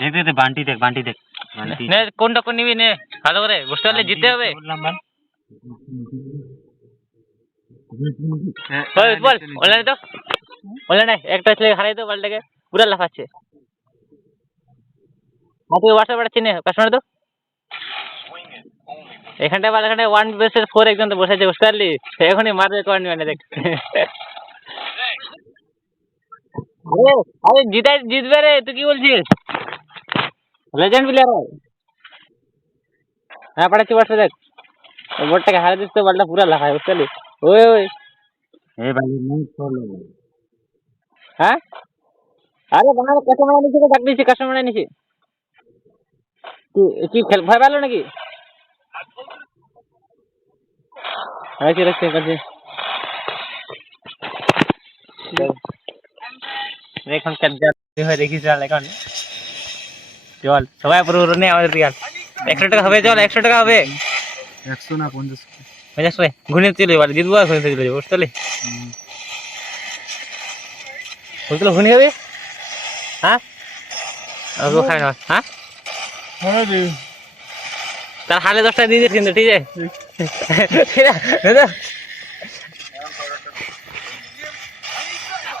দেখ দেখ বান্টি দেখ বান্টি দেখ নে কোনটা কোন নিবি নে ভালো করে বুঝতে পারলে জিততে হবে বল অনলাইনে তো অনলাইনে একটা ছেলে হারাই তো বলটাকে পুরো লাফাচ্ছে তুই হোয়াটসঅ্যাপ পাঠাচ্ছি নে কাস্টমার তো এখানটা বল এখানে 1 vs 4 একজন তো বসে আছে বুঝতে পারলি এখনই মারবে কোন নিবে না দেখ আরে জিতবে রে তুই কি বলছিস লেজেন্ড প্লেয়ার হ্যাঁ পাঠাচ্ছি হোয়াটসঅ্যাপ দেখ বোর্ডটাকে হারা দিস তো বলটা পুরো লাফায় বুঝতে পারলি ওই ওই হ্যাঁ আরে বাংলা কাস্টমার নিচে ডাক দিয়েছি কাস্টমার নিচে কি খেল ভয় পেলো নাকি রাখছি রাখছি কাছে এখন দেখিস এখন চল সবাই পুরো নেই আমাদের রিয়াল 100 টাকা হবে চল 100 টাকা হবে 100 না 50 50 ঘুরে চলে এবার জিতবো আর ঘুরে চলে যাবো বুঝতে পারলি বুঝলো ঘুরে যাবে হ্যাঁ খাই না হ্যাঁ তার হালে 10 টাকা দিয়ে দিস কিন্তু ঠিক আছে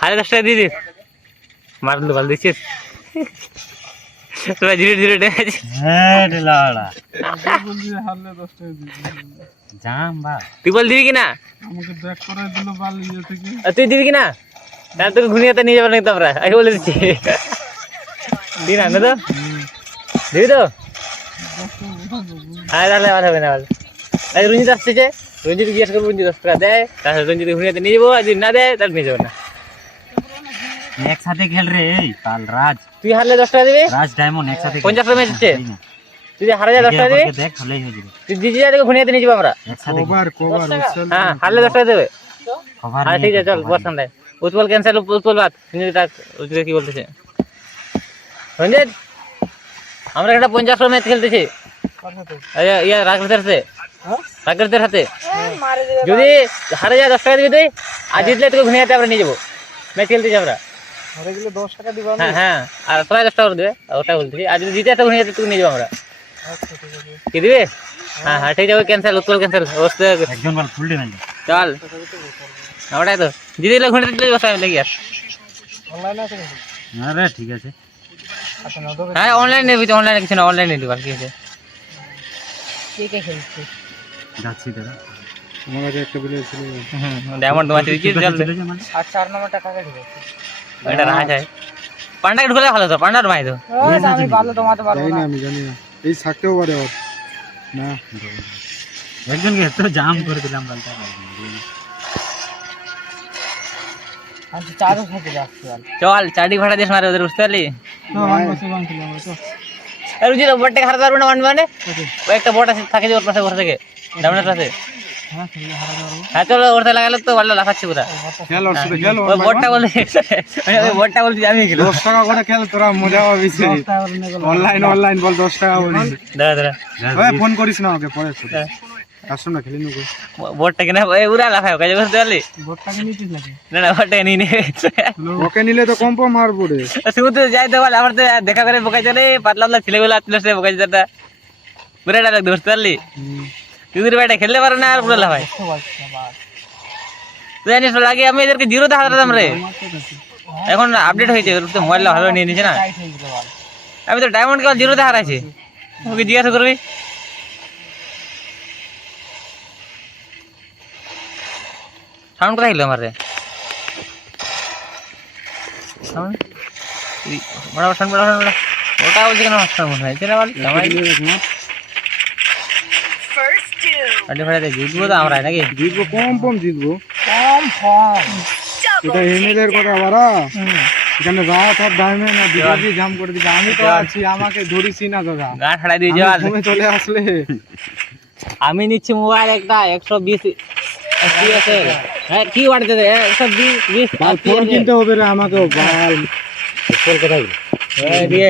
হালে 10 টাকা দিয়ে দিস মারলো ভালো দিচ্ছিস তোরা ধীরে ধীরে তুই বল দিবি কিনা তুই দিবি কিনা তোকে ঘুরিয়ে নিয়ে যাবো নাকি তো আমরা আমি বলে দিচ্ছি দি না তো দিবি তো হ্যাঁ তাহলে কথা হবে না রঞ্জিত আসতেছে রঞ্জিত জিজ্ঞেস করবো রঞ্জিত 10 টাকা দেয় তাহলে রঞ্জিত ঘুরিয়ে নিয়ে যাবো আর যদি না দেয় তাহলে নিয়ে যাবো না একসাথে খেল রে কাল রাজ তুই হারলে 10 টাকা দিবি রাজ ডায়মন্ড একসাথে 50 ম্যাচ হচ্ছে তুই যে হারে যা 10 টাকা দিবি দেখ হলেই হয়ে যাবে তুই জিতে যা তোকে ঘুরিয়ে নিয়ে যাবো আমরা কভার হ্যাঁ হারলে 10 টাকা দেবে হ্যাঁ ঠিক আছে চল বস ঠান্ডায় উৎপল ক্যান্সেল উৎপল বাদ রঞ্জিত কি বলতেছে রঞ্জিত আমরা একটা 50 ম্যাচ খেলতেছি ইয়া রাগের হাতে যদি হারে যা 10 টাকা দিবি তুই আর জিতলে তোকে ঘুরিয়ে আমরা নিয়ে যাবো ম্যাচ খেলতেছি আমরা হারে গেলে 10 টাকা দিবা হ্যাঁ হ্যাঁ আর সবাই 10 টাকা করে দেবে ওটা বলতেছি আর যদি জিতে তো ঘুরিয়ে তোকে নিয়ে যাবো আমরা কি দিবে হ্যাঁ হ্যাঁ ঠিক আছে ক্যান্সেল উৎপল ক্যান্সেল অবস্থা একজন বল ফুল ডিমান্ড চল ওটাই তো জিতে দিলে ঘুরিয়ে দিলে বসে লেগে আর অনলাইনে আছে আরে ঠিক আছে হ্যাঁ অনলাইন নেবি তো অনলাইনে কিছু না অনলাইনে নিবি আর কি আছে কে কে খেলছিস যাচ্ছি দাদা আমার কাছে একটা বিলে ছিল ডায়মন্ড তোমার দিচ্ছি চল 4 নম্বর টাকা কে দিবে এটা না যায় পান্ডা ঢুকলে ভালো তো পান্ডার ভাই তো আমি ভালো তোমাতে পারবো না আমি জানি না এই থাকতেও পারে ওর না একজনকে এত জাম করে দিলাম বলতে আচ্ছা চারও খেতে যাচ্ছি চল চারটি ভাড়া দিস মারে ওদের বুঝতে পারলি রুজি বটটা হারাতে পারবে না মানে ওই একটা বট আছে থাকে যে ওর পাশে বসে থাকে ডাউনের পাশে হ্যাঁ চলো ওরতে লাগালে তো ভালো লাফাচ্ছি পুরা ওই বটটা বলছি আমি 10 টাকা করে খেল তোরা মজা পাবি অনলাইন বল 10 টাকা বলি দাঁড়া ওই ফোন করিস না ওকে পরে কাস্টম না খেলি নুকো বটটা কিনা ওই উড়া লাফায় কাজে বুঝতে পারলি বটটাকে নিতিস নাকি না বটটাকে নিয়ে নে ওকে নিলে তো কম মারবো রে শুধু তো যাই তো বল আমার তো দেখা করে বোকাই চলে পাতলা ছেলেগুলো আসলে বোকাই যেটা পুরা ডায়লগ বুঝতে পারলি তুই বাইটা খেলতে পারো না আর পুরো লাফায় তুই জানিস লাগে আমি এদেরকে জিরোতে হারাতাম রে এখন আপডেট হয়েছে মোবাইলটা ভালো নিয়ে নিয়েছে না আমি তো ডায়মন্ড কেবল জিরোতে হারাইছি ওকে জিজ্ঞাসা করবি সাউন্ড কোথায় গেল আমার রে সাউন্ড বড় সাউন্ড ওটা বলছে কেন সাউন্ড মনে হয় এটা বল আরে ভাই জিতবো তো আমরা নাকি জিতবো কম জিতবো এটা এমএলএর কথা বাড়া এখানে রাত আর ডায়মন্ড না দিবাজি জাম করে দিবে আমি তো আছি আমাকে ধরিসি না দাদা গা ঠাড়াই দিয়ে যাও তুমি চলে আসলে আমি নিচ্ছি মোবাইল একটা 120 কি আছে হ্যাঁ কি বাড়তে দে 120 ফোন কিনতে হবে রে আমাকে বাল ফোন কোথায় এই দিয়ে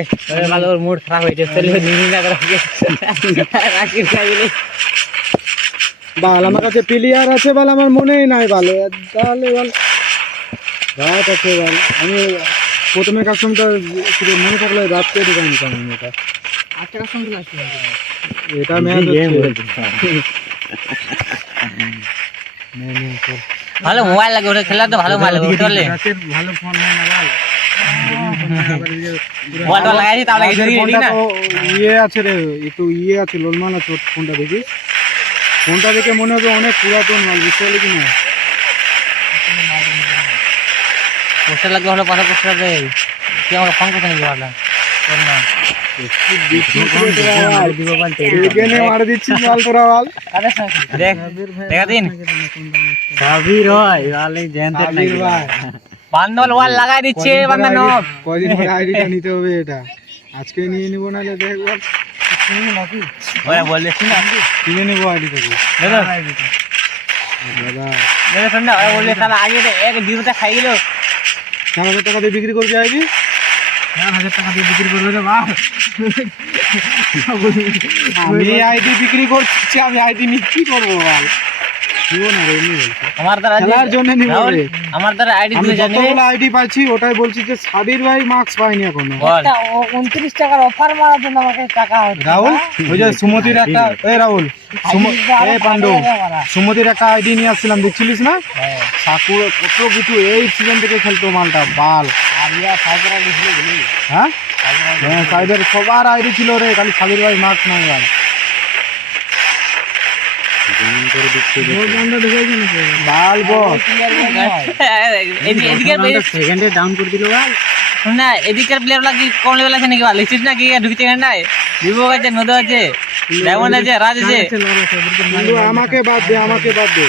ভালো মুড খারাপ হয়ে যাচ্ছে নিনি না করে রাখি খাইলে বাল আমার কাছে প্লেয়ার আছে বাল আমার মনেই নাই ভালো তাহলে বল রাত আছে বাল আমি প্রথমে কাস্টমটা মনে থাকলে রাত্রে ঢুকাই নিতাম আমি এটা। আজকে কাস্টম চলে আসছে এটা ম্যাচ ভালো মোবাইল লাগে ওটা খেলা তো ভালো মোবাইল লাগে বুঝতে পারলে ভালো ফোন নেই না বল। মোবাইলটা লাগাইছি তাও লাগে জরি ঠিক না ইয়ে আছে রে, একটু ইয়ে আছে, লোলমান আছে ওর ফোনটা দেখিস। ফোনটা দেখে মনে হবে অনেক পুরাতন মাল, বুঝতে পারলি কিনা? পোস্টার লাগবে হলো পাশে পোস্টার রে কি আমার ফোন করতে নাকি ভাবলাম তোর না মার দিচ্ছিস মাল তোরা বল। দেখ দেখা দিন সাবির ভাই ওয়ালে জানতে সাবির ভাই বান্দল ওয়াল লাগাই দিচ্ছে বান্দন কয়দিন পরে আইডিটা নিতে হবে, এটা আজকে নিয়ে নিব, নাহলে দেখব ওরা বলছিস না কিনে নেবো আইডি থেকে দাদা দাদা। দাদা শুন না ওরা বললে তাহলে আগে এক দিনটা খাই গেল 4,000 টাকা দিয়ে বিক্রি করবি আইডি? 4,000 টাকা দিয়ে বিক্রি করবে রে বাপ আমি আইডি বিক্রি করছি, আমি আইডি নিয়ে কি করবো বল? নিব না রে, এমনি বলছি আমার দ্বারা খেলার জন্য নিব রে। আমার দ্বারা আইডি আমি দিয়ে জানি যতগুলো আইডি পাচ্ছি ওটাই বলছি যে সাবির ভাই মার্কস পাইনি এখনো। বল 29 টাকার অফার মারার জন্য আমাকে টাকা হচ্ছে রাহুল, ওই যে সুমতির একটা, এই রাহুল এই পান্ডু, সুমতির একটা আইডি নিয়ে আসছিলাম, দেখছিলিস না? সাকুর কত কিছু এই সিজন থেকে খেলতো মালটা বাল। আর ইয়া ফাইবার আইডি ছিল বলি হ্যাঁ হ্যাঁ, সাইদের সবার আইডি ছিল রে, খালি সাবির ভাই মার্কস নাই আর। বাল বস এদিকে সেকেন্ডে ডাউন করে দিল বাল। না এদিকের প্লেয়ার লাগি কোন লেভেল আছে নাকি বল লিখিস না কি ঢুকছে কেন নাই বিভো আছে নদো আছে ডায়মন্ড আছে রাজ আছে কিন্তু আমাকে বাদ দে, আমাকে বাদ দে।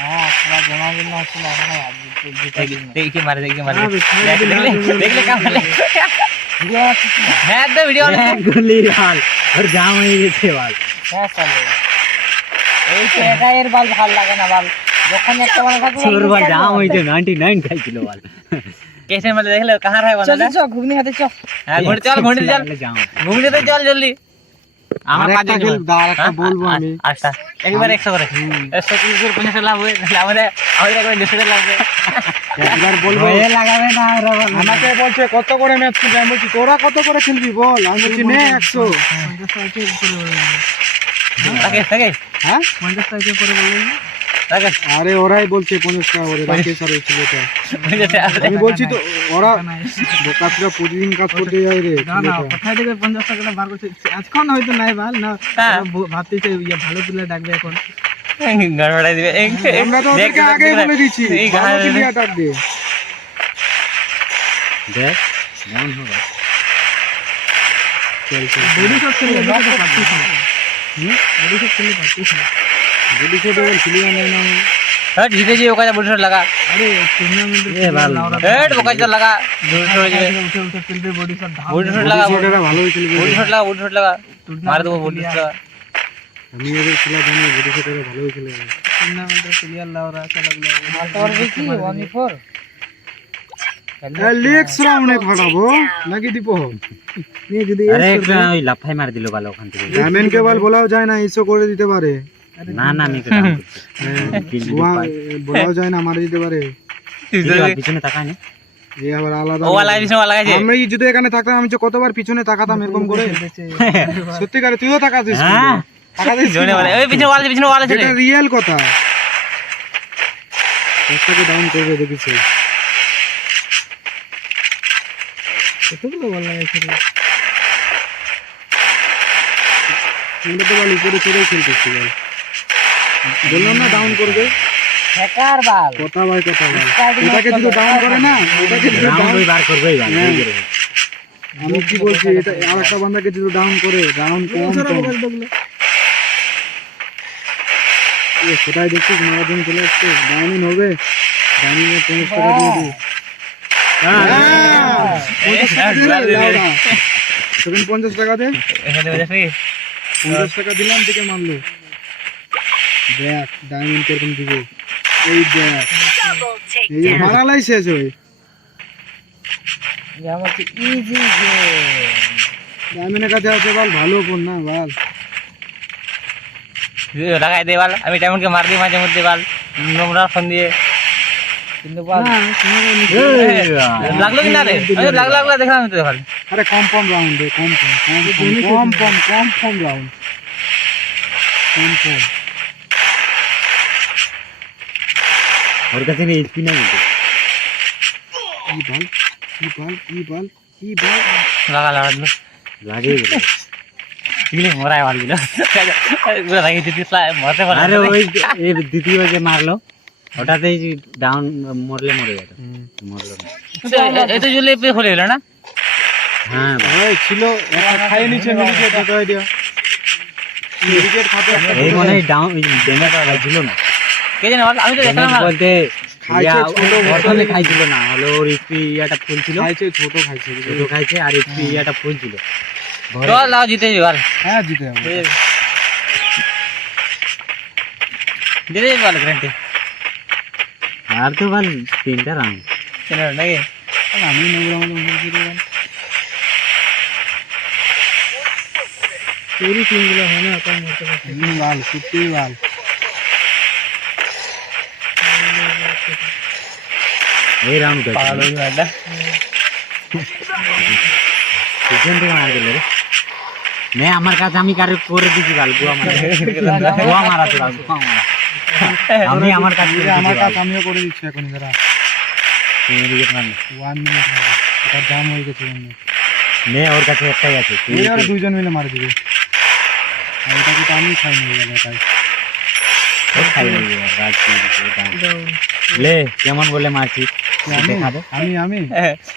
হ্যাঁ পুরো জমা জন্য আসলে দেখি মারে দেখলে কাম করে হ্যাঁ তো ভিডিও গুলি বাল আর জাম হয়ে গেছে বাল। হ্যাঁ চলে এই তো এর বাল ভালো লাগে না বাল, যখন একটা বাল থাকবে তোর বাল জাম হইছে 99 খাইছিল বাল। कैसे मतलब देख लो कहां है চল बंदा চল ঘুগনি হাতে চল हां घोड़े चल घूमने तो चल जल्दी আমার কাজ আরেকটা খেল, আরেকটা বলবো আমি। আচ্ছা একবার 100 করে 130 করে 50 লাভ হয় তাহলে আমাদের একবার 200 লাগবে একবার বলবো এ লাগাবে না আর আমাকে বলছে কত করে ম্যাচ খেলবি, আমি বলছি তোরা কত করে খেলবি বল, আমি বলছি নে 100। থাকে থাকে হ্যাঁ 50 টাকা করে বললেন থাকে আরে ওরাই বলছে 50 টাকা করে, রাকেশ আর ছিল এটা। বুঝেছে আমি বলছি তো ওরা দোকানটা প্রতিদিন কাজ করতে যায় রে। না না কোথায় থেকে 50 টাকাটা বার করছে আজখন হয়তো নাই বাল না হ্যাঁ। ভাবতেছে ইয়া ভালো প্লেয়ার ডাকবে এখন গড়বড়াই দিবে আমরা তো ওদেরকে আগেই বলে দিয়েছি এই ভালো গায়ে প্লেয়ার ডাক দে। দেখ ডাউন হবে চল চল বডি শট খেলে পাচ্ছিস না বডি শট খেলে পাচ্ছিস না বডি শট এর প্লেয়ার নাই না। हट जीते जी ओका बुढ़ लगा আরে টুর্নামেন্টে এ বাল हट ओका चल लगा बुढ़ हो जाए উঠে উঠে খেলবে বডি শট बुढ़ लगा শটটা ভালোই খেলবে। बुढ़ लगा मार दो बुढ़ लगा আমি এর খেলা জানি, বডি শটটা ভালোই খেলে। টুর্নামেন্টে প্লেয়ার লাউরা লাগলো মারতে পারবে কি 1v4 নেক্সট রাউন্ডে ফাটাবো নাকি দিব? নিয়ে যদি আরে একটা ওই লাফাই মার দিল ভালো ওখান থেকে। ডায়মন্ড কেবল বলাও যায় না, ইসো করে দিতে পারে। না না আমি এটা বলাও যায় না, মারা দিতে পারে। পিছনে তাকায় না। এই আবার আলাদা। ও वाला जिसमें वाला है আমি যদি এখানে থাকতাম আমি যে কতবার পিছনে তাকাতাম এরকম করে। সত্যিকারে তুইও তাকাতিস হ্যাঁ তাকাতিস जोने वाला ओए पीछे वाला चले এটা রিয়েল কথা। একটাকে ডাউন করবে দেখিস। কতগুলো বল লাগাইছে রে আমরা তো বল উপরে চড়ে খেলতেছি বল। বললাম না ডাউন করবে। হ্যাকার বাল কথা ভাই কথা ভাই। এটাকে যদি ডাউন করে না, এটাকে যদি রাউন্ড ডাউন, ওই বার করবেই ভালো। আমি কি বলছি, এটা আরেকটা বান্দাকে যদি ডাউন করে, ডাউন কম সেটাই দেখছিস মারার জন্য চলে আসছে। ডাউনিং হবে, ডাউনিং এর 50 টাকা দিয়ে দিই। সেকেন্ড 50 টাকা দে, 50 টাকা দিলাম থেকে মারলো। দেখ ডায়মন্ড কিরকম দিবে, এই দেখ এই যে মারালাই শেষ হয়। যেমন ইজি গেম ডায়মন্ডের কাছে আছে বল, ভালো ফোন না বল। लगाई दे वाल अभी टाइम के मार दी माঝে মধ্যে বাল নোংরা ফোন দিয়ে কিন্তু বাল লাগলো কি না রে আরে লাগলো দেখলাম তো ভালো আরে কম রাউন্ডে কম রাউন্ড কম ওর কাছে নেই স্পিন নাই কিন্তু কি বল লাগলো লাগিয়ে গেল ইংলিশ মরাই মার দিল রাগে দিতে মরতে পারে আরে ওই এই দ্বিতীয় যে মারলো ওটাতেই ডাউন মরলে মরে যেত মরলো না এটা জুলে পে হলে গেল না হ্যাঁ ওই ছিল একটা খাইয়ে নিচে মিলিকে দুটো আইডিয়া উইকেট খাতে একটা এই মনে হয় ডাউন ড্যামেজ ছিল না কে জানে বল আমি তো দেখলাম না বলতে খাইছে ছোট প্রথমে খাইছিল না হলো ওর স্পি ইয়াটা ফুল ছিল ছোট খাইছে ছোট খাইছে আর স্পি ইয়াটা ফুল ছিল চল লাও জিতে যাবে হ্যাঁ জিতে যাবো জিতে যাবে গ্যারান্টি আর তো বল তিনটা রাউন্ড কেন নাকি আমি নোংরা মতো বলছি রে বল তেরি তিনগুলো হয় না তার মধ্যে বাল সত্যি বাল এই রাউন্ড পাগল হয়ে গেল পিছন থেকে মার দিল রে নে আমার কাছে আমি কারে করে দিছি বাল গোয়া মারা তো গোয়া মারা আমি আমার কাছে আমিও করে দিচ্ছি এখন যারা উইকেট মারল 1 মিনিট এটা জাম হয়ে গেছে বন্ধু নে ওর কাছে একটাই আছে এই আর দুইজন মিলে মার দিবে আর এটা কি আমি খাই নিয়ে গেল তাই ও খাই নিয়ে রাজ লে কেমন বলে মারছিস দেখাবে আমি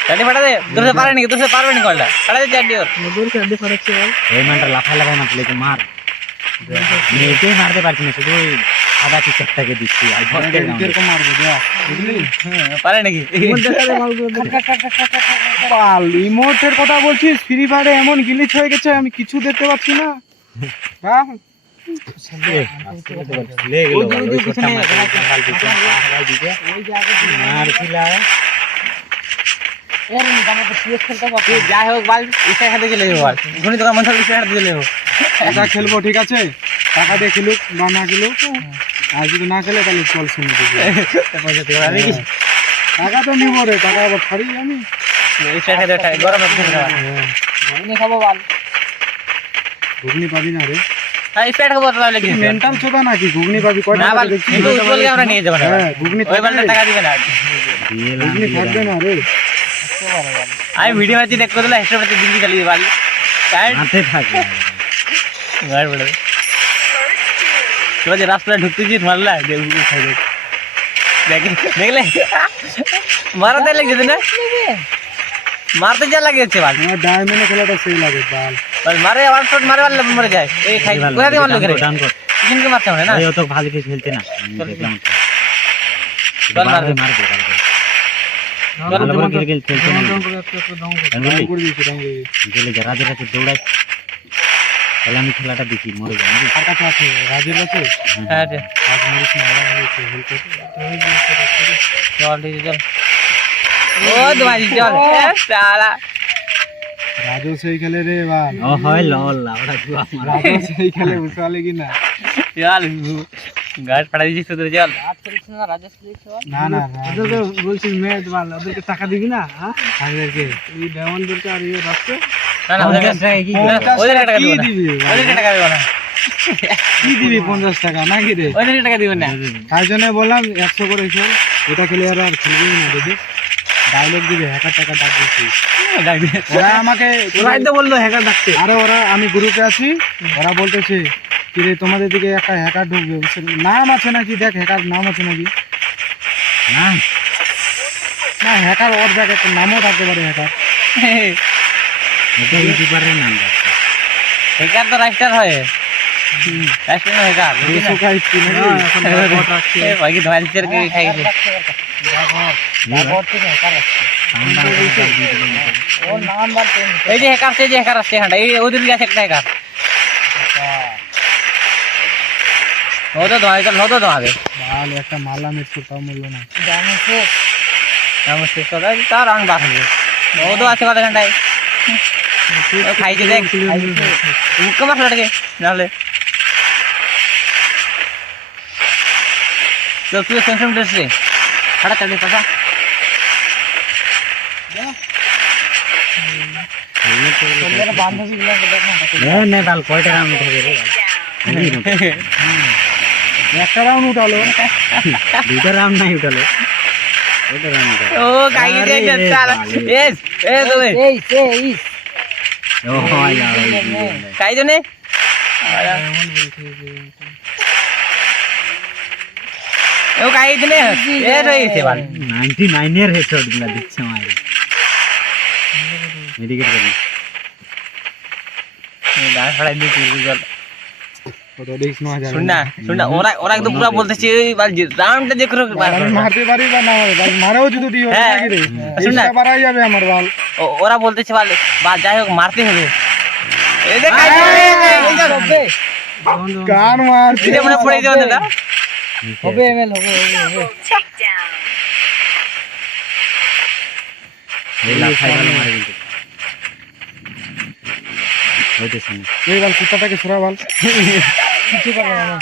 চাটি ফাটা দে তোরসে পারবে নি কলটা ফাটা দে চাটি ওর নদুর চাড্ডি ফাটাচ্ছে বল এই মানটা লাফাই মারলে তো মার আমি এটাই মারতে পারছি না শুধু আধা টিচারটাকে দিচ্ছি আর এরকম মারবো যা বুঝলি পারে নাকি বাল ইমোটের কথা বলছিস ফ্রি ফায়ারে এমন গ্লিচ হয়ে গেছে আমি কিছু দেখতে পাচ্ছি না হ্যাঁ লে গেল ওই ছোটটা মার দিতে ওই যে আগে মারছিলা এর আমাদের সিএস খেলতে পারবে যাই হোক বল ইসা খেতে গেলে বল ঘুনি দোকান মন ইসা খেতে গেলে এটা খেলবো ঠিক আছে টাকা দিয়ে খেলুক বা না খেলুক আর যদি না খেলে তাহলে চল শুনে দিবি পয়সা দিতে পারবে কি টাকা তো নিবো রে টাকা আবার ছাড়ি আমি ইসা খেতে গরম খেতে ঘুগনি খাবো বাল ঘুগনি পাবি না রে হ্যাঁ ইসা খাবো তো লাগলে কি মেন্টাল চোদা নাকি ঘুগনি পাবি কয় না টাকা বল দেখছি কিন্তু উজ্জ্বলকে আমরা নিয়ে যাবো না হ্যাঁ ঘুগনি ওই বালটা টাকা দিবে না ঘুগনি থাকবে না রে আমি ভিডিও ম্যাচ দেখ করে হিস্ট্রি ম্যাচ দিন চালিয়ে বল টাইট হাতে থাকে গাড় পড়ে তো যে রাস্তায় ঢুকতেছি মারলা দেখু খাই দেখ দেখলে মারাতে লেগেছে না মারতে যা লাগিয়েছে বল আমার ডায়মন্ডে খেলাটা সেই লাগে বাল বল মারে ওয়ান শট মারে বল মরে যায় এই খাই কোথা দিয়ে মারলো করে ডান কর কিনকে মারতে হবে না এই তো ভালো কিছু খেলতে না আমি দেখলাম চল মার মারবে চল ভালো করে খেলতে না ডাউন করে দিয়েছি ডাউন করে দিয়েছি গেলে রাজের কাছে দৌড়াই তাহলে আমি খেলাটা দেখি মরে যাই নাকি? আর কাছে আছে রাজের কাছে হ্যাঁ রে রাজ মরিস না আলাদা হয়েছে হেল্প চল ঠিক চল ও তোমার চল সালা রাজও সেই খেলে রে বাল ও হয় লল আমরা জুয়া মারা রাজও সেই খেলে বুঝতে পারলি কি না চল গাড় ফাটা দিছিস তো চল রাত খেলিস না রাজেশ খেলিস বল না না ওদেরকে বলছিস ম্যাচ বাল ওদেরকে টাকা দিবি না হ্যাঁ ওদেরকে এই ডায়মন্ডদেরকে আর ইয়ে রাখতে না না ওদের কি ওদের টাকা কি দিব না দিবি ওদের টাকা দিব না কি দিবি 50 টাকা নাকি রে ওদের টাকা দিব না তাই জন্য বললাম 100 করে খেল এটা খেলে আর খেলবি না দিদি ডায়লগ দিবে হ্যাকার টাকা ডাক দিছিস ডাক দে ওরা আমাকে ওরাই তো বললো হ্যাকার ডাকতে আরে ওরা আমি গ্রুপে আছি ওরা বলতেছে কি রে তোমাদের দিকে একটা হ্যাকার ঢুকবে নাম আছে নাকি দেখ হ্যাকার নাম আছে নাকি না না হ্যাকার ওর দেখ একটা নামও থাকতে পারে হ্যাকার এটা ইউটিউবারের নাম রাখছে হ্যাকার তো রাইস্টার হয় রাইস্টার না হ্যাকার দুশো খাইছি নাকি এ ভাই কি ধোয়াল চের কে খাই গেছে ডাকর থেকে হ্যাকার আসছে ওর নাম বার চেঞ্জ এই যে হ্যাকার সেই যে হ্যাকার আসছে এখানটা এই ওদের কাছে একটা হ্যাকার ও তো ধোয়াই চল ও তো ধোয়াবে ভালো একটা মালা মিস করতাম মরলো না জানিস আমার শেষ কথা তার আং বাস ও তো আছে কথা ঘন্টায় ও খাইছে দেখ মুখ মাছ লটকে নাহলে তো তুই সেন্সম ড্রেস রে खड़ा चल दे पापा তোদের বান্ধবী গুলো দেখ না নে বাল কয়টা রাউন্ড উঠাবে রে একটা রাউন্ড উঠালো দুইটা রাউন্ড নাই উঠালো কয়টা রাউন্ড উঠালো ओ काई दे चल ए तो এই এই ও আয়া काई तो ने ओ काई दे ए रही से बाल 99 এর হেডশট গুলা দিচ্ছে মারি মেডিকেট করি डांस खड़ा दे चल কত রিস্ক নেওয়া যাবে सुनना ओरा एकदम पूरा बोलते बाल राउंड देख रो আমি মারতে পারি বা না পারি বাল মারেও যদি দিও হ্যাঁ। নাকি রে শোন না। এটা বাড়াই যাবে আমার বাল ওরা বলতেছে বাল যাই হোক মারতে হবে এই যে কাই হবে কান মারছে এটা মনে পড়ে যাবে না হবে এমএল হবে এই লাখ ফাইনাল মারে কিন্তু হইতেছে না এই বাল কুত্তাটাকে ছুড়া বাল কিছু করবে না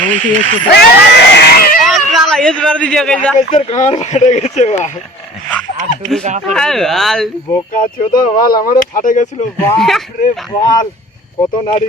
বলছি এই কুত্তা साला इस बार दीजिए कैसा কেসের কান ফাটে গেছে বাল আর শুধু গাছ बाल বোকা চোদা বাল আমারও ফাটে গেছিল বাপ রে বাল কত নারী